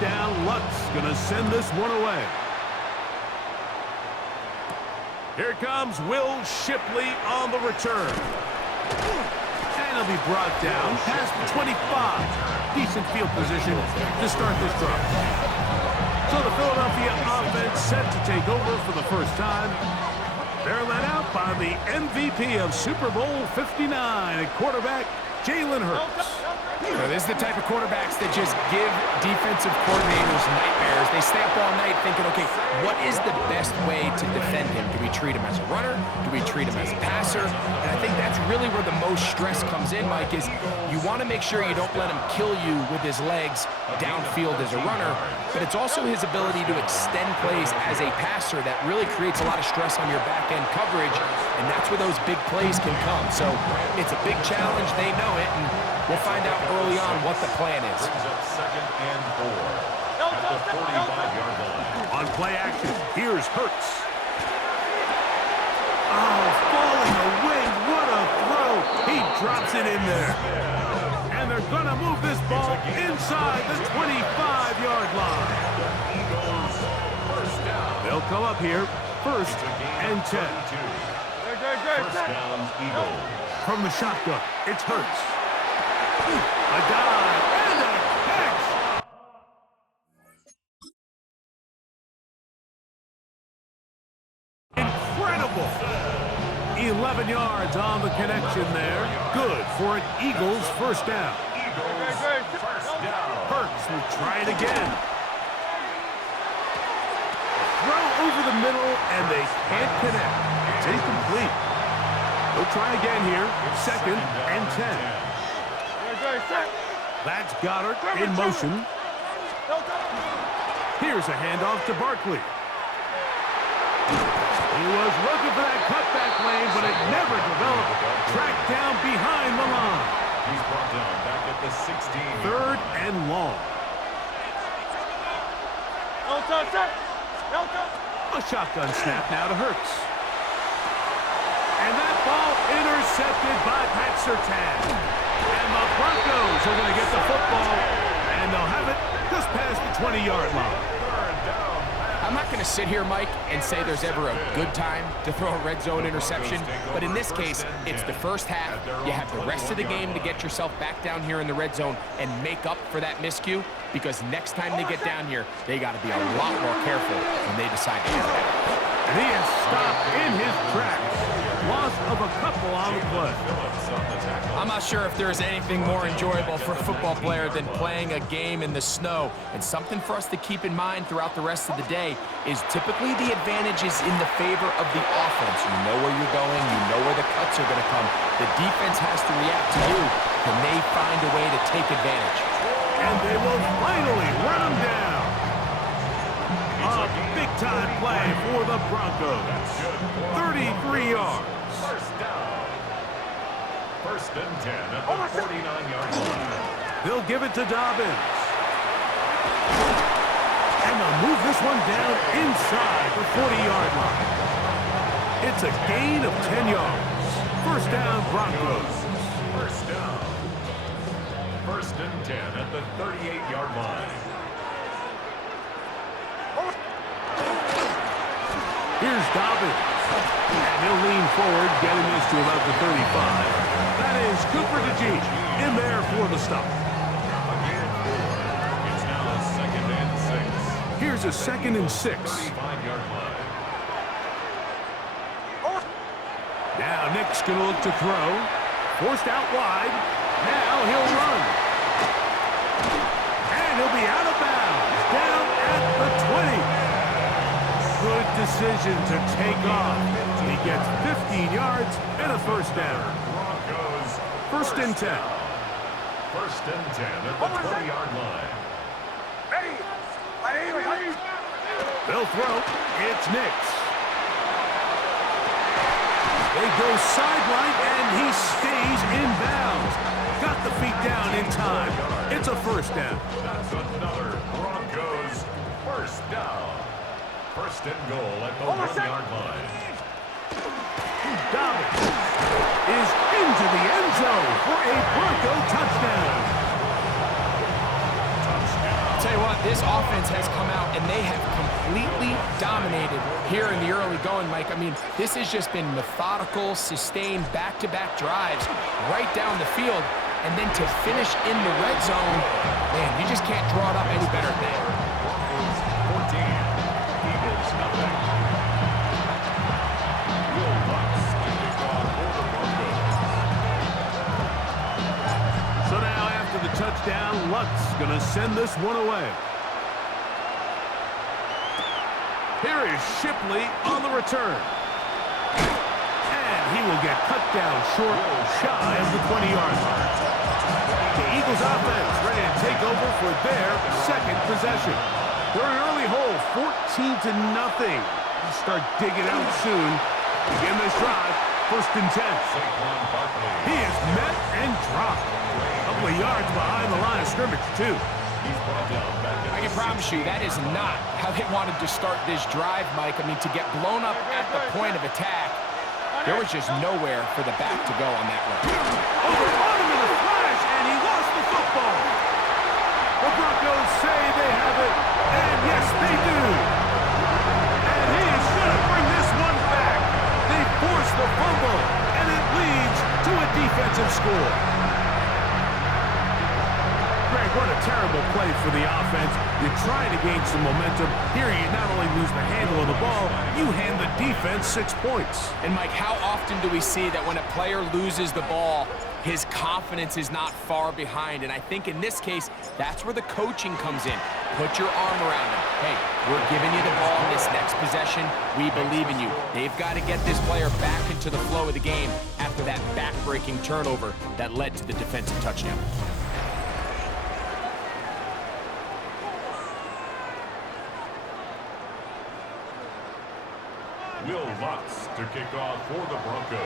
down. Lutz going to send this one away. Here comes Will Shipley on the return. And he'll be brought down past the 25. Decent field position to start this drive. So the Philadelphia offense set to take over for the first time. They're led out by the MVP of Super Bowl 59 at quarterback, Jalen Hurts. So this is the type of quarterbacks that just give defensive coordinators nightmares. They stay up all night thinking, okay, what is the best way to defend him? Do we treat him as a runner? Do we treat him as a passer? And I think that's really where the most stress comes in, Mike, is you want to make sure you don't let him kill you with his legs downfield as a runner, but it's also his ability to extend plays as a passer that really creates a lot of stress on your back-end coverage, and that's where those big plays can come. So it's a big challenge. They know it, and we'll find out early on what the plan is. Second and 4 at the 45-yard line. On play action, here's Hurts. Oh, falling away, what a throw. He drops it in there. And they're going to move this ball inside the 25-yard line. They'll come up here, first and 10. First down, Eagles. From the shotgun, it's Hurts. A dive and a catch. Incredible. 11 yards on the connection there. Good for an Eagles first down. Hurts will try it again. Throw over the middle, and they can't connect. It's incomplete. They'll try again here. Second and 10. That's Goddard in motion. Here's a handoff to Barkley. He was looking for that cutback lane, but it never developed. Tracked down behind the line. He's brought down back at the 16. Third and long. A shotgun snap now to Hurts. And that ball intercepted by Pat Surtain. And the Broncos are going to get the football, and they'll have it just past the 20-yard line. I'm not going to sit here, Mike, and say there's ever a good time to throw a red zone interception, but in this case, it's the first half. You have the rest of the game to get yourself back down here in the red zone and make up for that miscue, because next time they get down here, they got to be a lot more careful when they decide to enter it. And he is stopped in his tracks. Loss of a couple on the play. I'm not sure if there is anything more enjoyable for a football player than playing a game in the snow. And something for us to keep in mind throughout the rest of the day is typically the advantage is in the favor of the offense. You know where you're going. You know where the cuts are going to come. The defense has to react to you. Can they find a way to take advantage? And they will finally run him down. A big-time play for the Broncos. 33 yards. First down. First and 10 at the 49-yard line. They'll give it to Dobbins. And they'll move this one down inside the 40-yard line. It's a gain of 10 yards. First down, Broncos. First down. First and 10 at the 38-yard line. Here's Dobbins. And he'll lean forward, getting this to about the 35. That is Cooper DeJean in there for the stop. It's now a second and 6. Here's a second and 6. 35-yard line. Now Nick's going to look to throw. Forced out wide. Now he'll run. And he'll be out of bounds. Down at the 20. Good decision to take off. He gets 15 yards and a first down. Broncos. First and 10. First and 10 at the 20-yard line. They'll throw. It's Nix. They go sideline, and he stays in bounds. Got the feet down in time. It's a first down. That's another Broncos first down. First and goal at the 1-yard line. Dobbins is into the end zone for a Bronco touchdown. I'll tell tell you what, this offense has come out and they have completely dominated here in the early going, Mike. I mean, this has just been methodical, sustained, back-to-back drives right down the field. And then to finish in the red zone, man, you just can't draw it up any better than that. Broncos 14, Eagles nothing. Will Lutz to kick off for the Broncos. So now after the touchdown, Lutz going to send this one away. Here is Shipley on the return. And he will get cut down short, shy of the 20-yard line. The Eagles offense ready to take over for their second possession. They're an early hole, 14-0. Start digging out soon. Begin this drive, 1st and 10. Saquon Barkley. He is met and dropped. A couple of yards behind the line of scrimmage, too. He's brought down back at I can promise you that is not how they wanted to start this drive, Mike. I mean, to get blown up at the point of attack, there was just nowhere for the back to go on that run. Over on him in a flash, and he lost the football. The Broncos say they have it, and yes, they do. And he is going to bring this one back. They force the fumble, and it leads to a defensive score. Greg, what a terrible play for the offense. You're trying to gain some momentum. Here you not only lose the handle of the ball, you hand the defense 6 points. And, Mike, how often do we see that when a player loses the ball, his confidence is not far behind? And I think in this case, that's where the coaching comes in. Put your arm around him. Hey, we're giving you the ball in this next possession. We believe in you. They've got to get this player back into the flow of the game after that back-breaking turnover that led to the defensive touchdown. Will Lutz to kick off for the Broncos.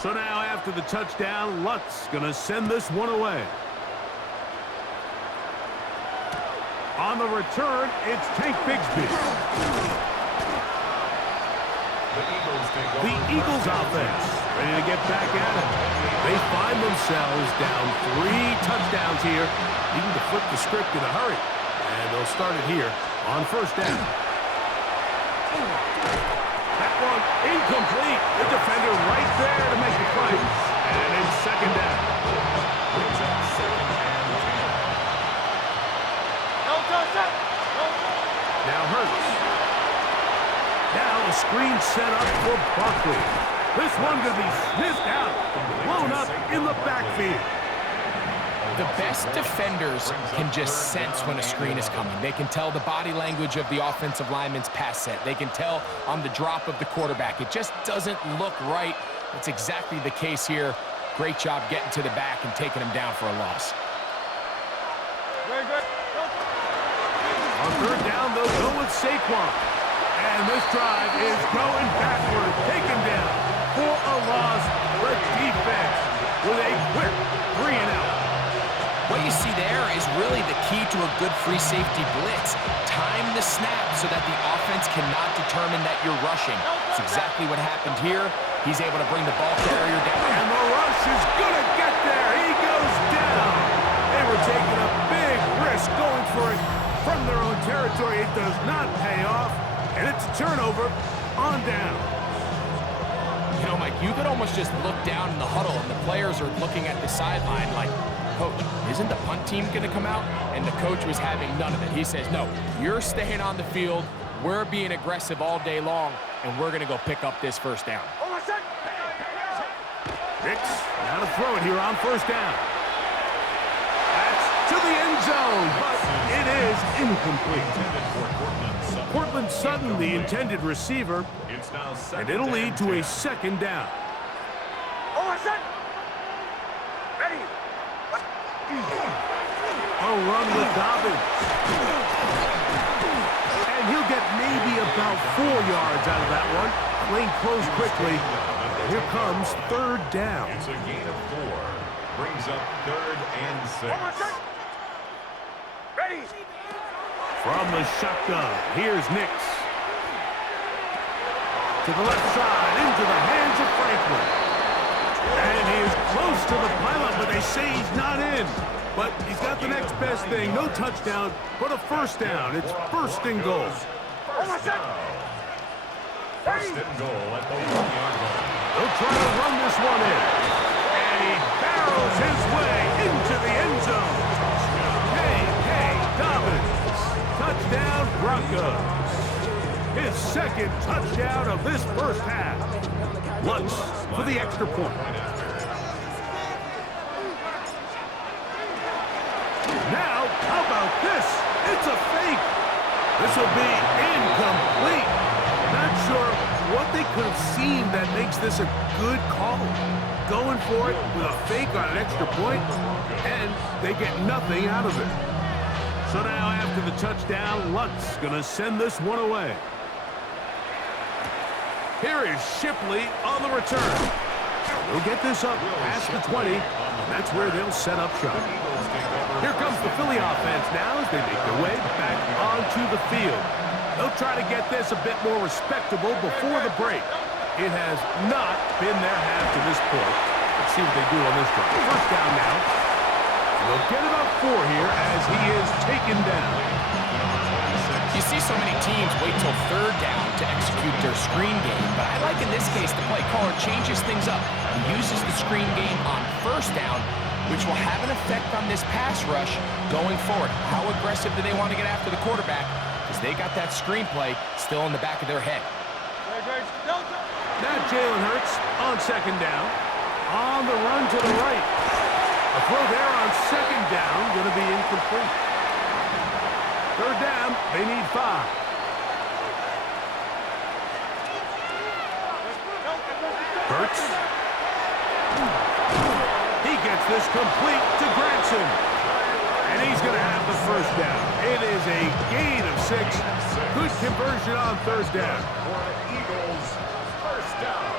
So now after the touchdown, Lutz going to send this one away. On the return, it's Tank Bigsby. The Eagles offense ready to get back at it. They find themselves down 3 touchdowns here, needing to flip the script in a hurry. And they'll start it here on 1st down. That one incomplete. The defender right there to make the play. And it's 2nd down. Brings up 2nd and 10. Now Hurts. Now the screen set up for Barkley. This one going to be sniffed out, blown up in the backfield. The best defenders can just sense when a screen is coming. They can tell the body language of the offensive lineman's pass set. They can tell on the drop of the quarterback. It just doesn't look right. That's exactly the case here. Great job getting to the back and taking him down for a loss. On 3rd down, they'll go with Saquon. And this drive is going backward. Taken down for a loss. The defense with a quick 3-and-out. What you see there is really the key to a good free safety blitz. Time the snap so that the offense cannot determine that you're rushing. That's exactly what happened here. He's able to bring the ball carrier down. And the rush is going to get there. He goes down. They were taking a big risk going for it from their own territory. It does not pay off. And it's a turnover on down. You know, Mike, you could almost just look down in the huddle and the players are looking at the sideline like, Coach, isn't the punt team going to come out? And the coach was having none of it. He says, no, you're staying on the field. We're being aggressive all day long, and we're going to go pick up this 1st down. Hicks, now to throw it here on 1st down. That's to the end zone, but it is incomplete. Cortland Sutton, the intended receiver, It's now 2nd and it'll lead to a and 2nd down. A run with Dobbins. And he'll get maybe about 4 yards out of that one. Lane closed quickly. Here comes 3rd down. It's a gain of 4. Brings up 3rd and 6. From the shotgun, here's Nix. To the left side, into the hands of Franklin. And he is close to the pylon, but they say he's not in. But he's got the next best thing. No touchdown, but a first down. It's first and goal. First and goal at the 1-yard line. They'll try to run this one in. And he barrels his way into the end zone. Hey, Dobbins. Touchdown, Broncos. His second touchdown of this first half. Lutz for the extra point. Now, how about this? It's a fake. This will be incomplete. Not sure what they could have seen that makes this a good call. Going for it with a fake on an extra point, and they get nothing out of it. So now after the touchdown, Lutz going to send this one away. Here is Shipley on the return. They'll get this up past the 20. That's where they'll set up shop. Here comes the Philly offense now as they make their way back onto the field. They'll try to get this a bit more respectable before the break. It has not been their half to this point. Let's see what they do on this drive. First down now. And they'll get about 4 here as he is taken down. You see so many teams wait till third down to execute their screen game, but I like in this case the play caller changes things up and uses the screen game on first down, which will have an effect on this pass rush going forward. How aggressive do they want to get after the quarterback? Because they got that screenplay still in the back of their head. Now Jalen Hurts on second down. On the run to the right. A throw there on second down, going to be incomplete. Third down, they need 5. Hurts. He gets this complete to Granson. And he's going to have the first down. It is a gain of 6. Good conversion on third down. For the Eagles, first down.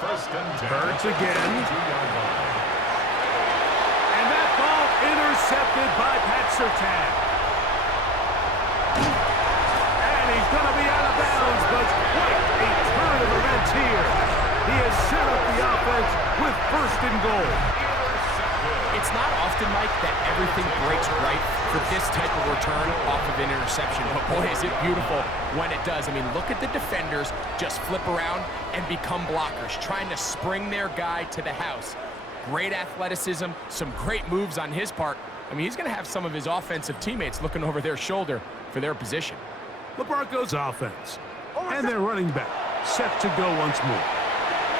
First and 10. Hurts again. 2-yard line. And that ball intercepted by Pat Surtain. And he's going to be out of bounds, but quite a turn of events here. He has set up the offense with first and goal. It's not often, Mike, that everything breaks right for this type of return off of an interception. But boy, is it beautiful when it does. I mean, look at the defenders just flip around and become blockers, trying to spring their guy to the house. Great athleticism, some great moves on his part. I mean, he's going to have some of his offensive teammates looking over their shoulder for their position. The Broncos offense. And their running back set to go once more.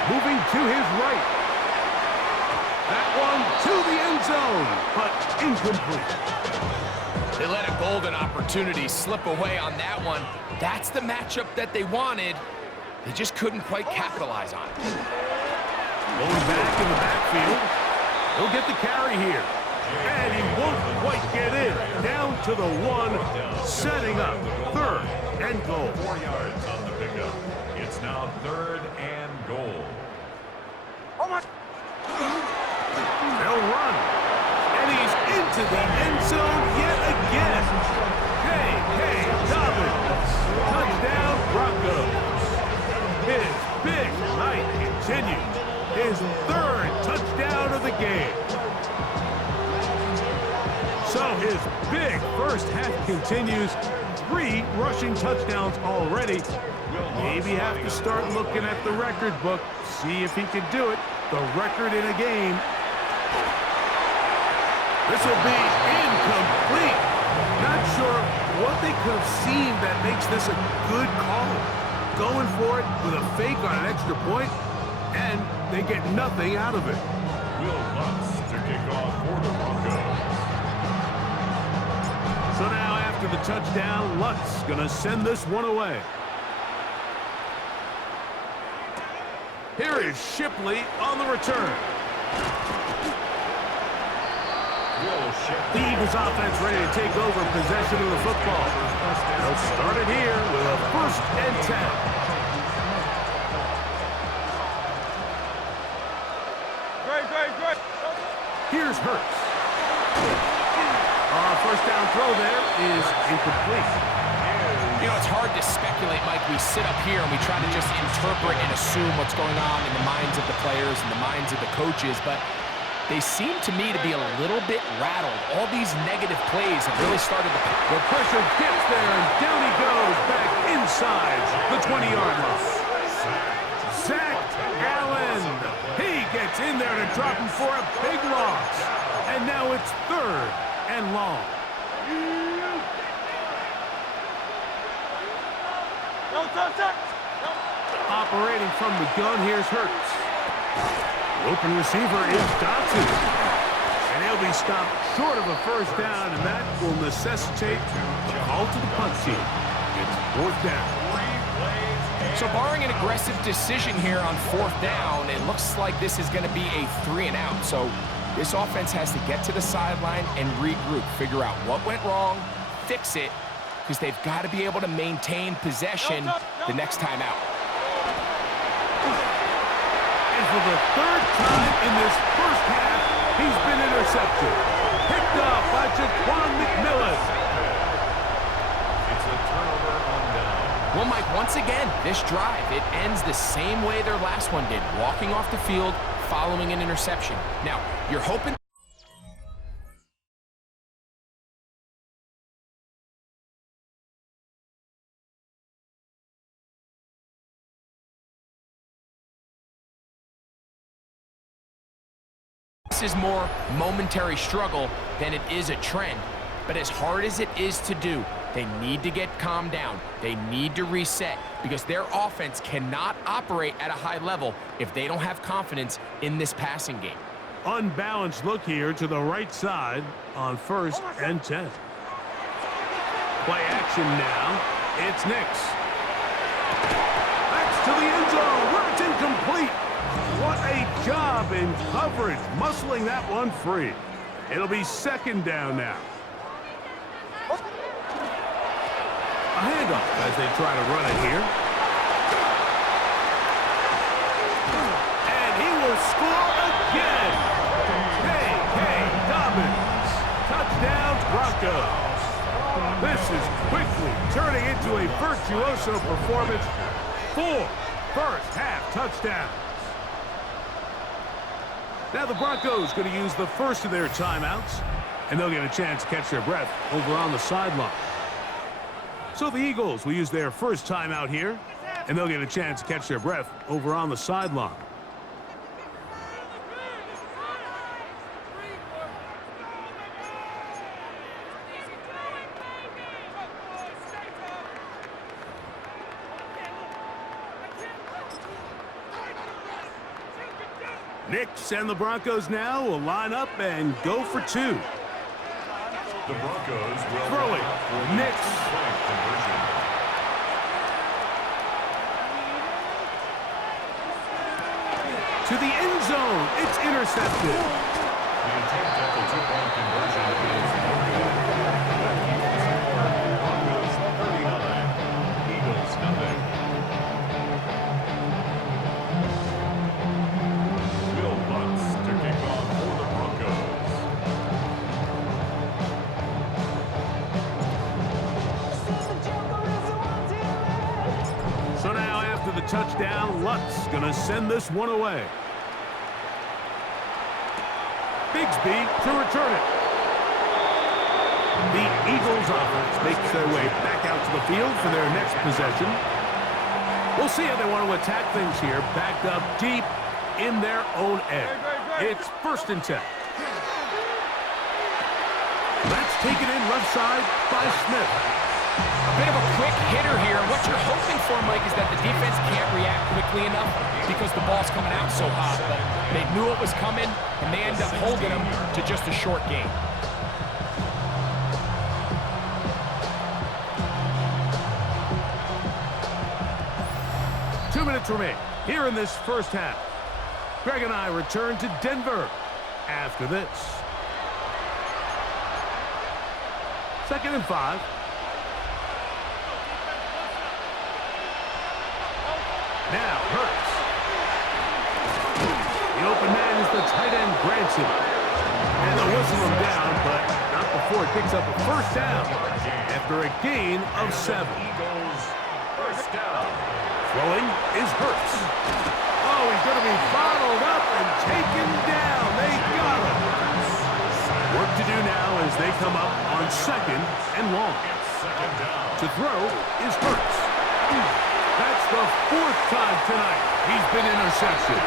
Moving to his right. That one to the end zone, but incomplete. They let a golden opportunity slip away on that one. That's the matchup that they wanted. They just couldn't quite capitalize on it. Going back in the backfield. He'll get the carry here. And he won't quite get in. Down to the 1, setting up third and goal. 4 yards on the pickup. It's now third and goal. They'll run. And he's into the end zone yet again. Hey, Dobbins. Touchdown, Broncos. His big night continues. His 3rd touchdown of the game. So his big first half continues. 3 rushing touchdowns already. Maybe have to start looking at the record book. See if he can do it. The record in a game. This will be incomplete. Not sure what they could have seen that makes this a good call. Going for it with a fake on an extra point, and they get nothing out of it. Will Lutz to kick off for the Broncos. So now after the touchdown, Lutz going to send this one away. Here is Shipley on the return. The Eagles offense ready to take over possession of the football. They'll start it here with a first and 10. Here's Hurts. First down throw there is incomplete. You know, it's hard to speculate, Mike. We sit up here and we try to just interpret and assume what's going on in the minds of the players and the minds of the coaches, but they seem to me to be a little bit rattled. All these negative plays have really started to... The pressure gets there, and down he goes back inside the 20-yard line. Zach Allen. He gets in there to drop him for a big loss. And now it's 3rd and long. Operating from the gun, here's Hurts. The open receiver is Dotson. And he'll be stopped short of a first down, and that will necessitate a call to the punt team. It's 4th down. So barring an aggressive decision here on 4th down, it looks like this is going to be a 3-and-out. So this offense has to get to the sideline and regroup, figure out what went wrong, fix it, because they've got to be able to maintain possession the next time out. And for the 3rd time in this first half, he's been intercepted. Picked off by Jaquan McMillan. It's a turnover on down. Well, Mike, once again, this drive, it ends the same way their last one did, walking off the field, following an interception. Now, you're hoping... This is more momentary struggle than it is a trend. But as hard as it is to do, they need to get calmed down. They need to reset because their offense cannot operate at a high level if they don't have confidence in this passing game. Unbalanced look here to the right side on 1st and 10. Play action now. It's Nix. Backs to the end zone where it's incomplete. What a job in coverage, muscling that one free. It'll be 2nd down now. A handoff as they try to run it here. And he will score again. K.K. Dobbins. Touchdown, Broncos. This is quickly turning into a virtuoso performance. 4 first-half touchdowns. Now the Broncos going to use the first of their timeouts, and they'll get a chance to catch their breath over on the sideline. So the Eagles will use their first timeout here, and they'll get a chance to catch their breath over on the sideline. Nix and the Broncos now will line up and go for 2. The Broncos will Throwing. Nix. conversion. To the end zone. It's intercepted. The attempt at the 2-point conversion is no good. Broncos 39, Eagles nothing. Will Lutz to kick off for the Broncos. So now after the touchdown, Lutz going to send this one away. Bigsby to return it. The Eagles offense makes their way back out to the field for their next possession. We'll see how they want to attack things here, backed up deep in their own end. It's 1st and 10. That's taken in left side by Smith. A bit of a quick hitter here. What you're hoping for, Mike, is that the defense can't react quickly enough because the ball's coming out so hot. But they knew it was coming, and they end up holding them to just a short game. Two minutes remain here in this first half. Greg and I return to Denver after this. 2nd and 5. Now Hurts. The open man is the tight end Granson. And they'll whistle him down, but not before it picks up a first down. after a gain of 7. Eagles, first down. Throwing is Hurts. Oh, he's going to be bottled up and taken down. They got him. Work to do now as they come up on 2nd and long. Second down. To throw is Hurts. That's the 4th time tonight he's been intercepted.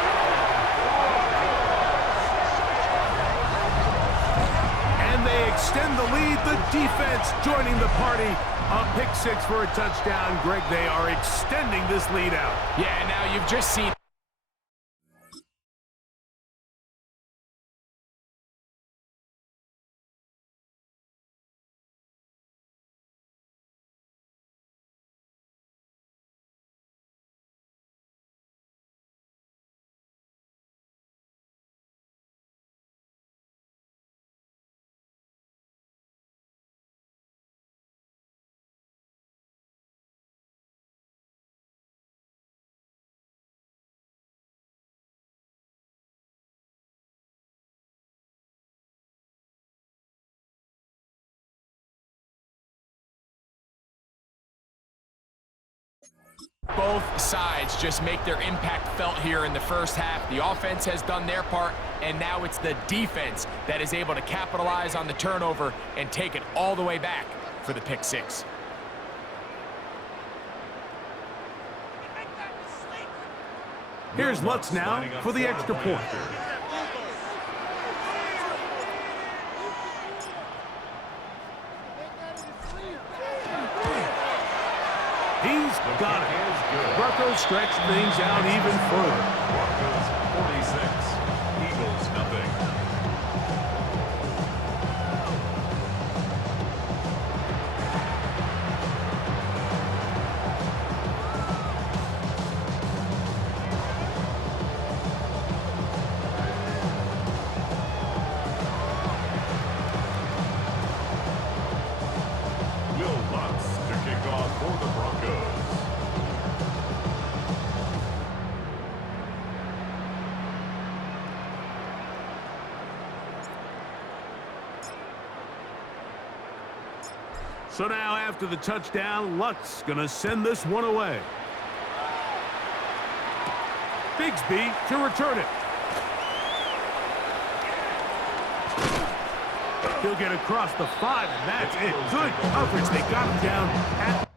And they extend the lead. The defense joining the party. A pick 6 for a touchdown. Greg, they are extending this lead out. Yeah, now you've just seen... Both sides just make their impact felt here in the first half. The offense has done their part, and now it's the defense that is able to capitalize on the turnover and take it all the way back for the pick 6. Here's Lutz now for the extra point. He's got it. Broncos stretch things out even further. Broncos 46, Eagles nothing. Will Lutz to kick off for the Broncos. So now after the touchdown, Lutz gonna send this one away. Bigsby to return it. He'll get across the 5, and that's it. Good coverage. They got him down at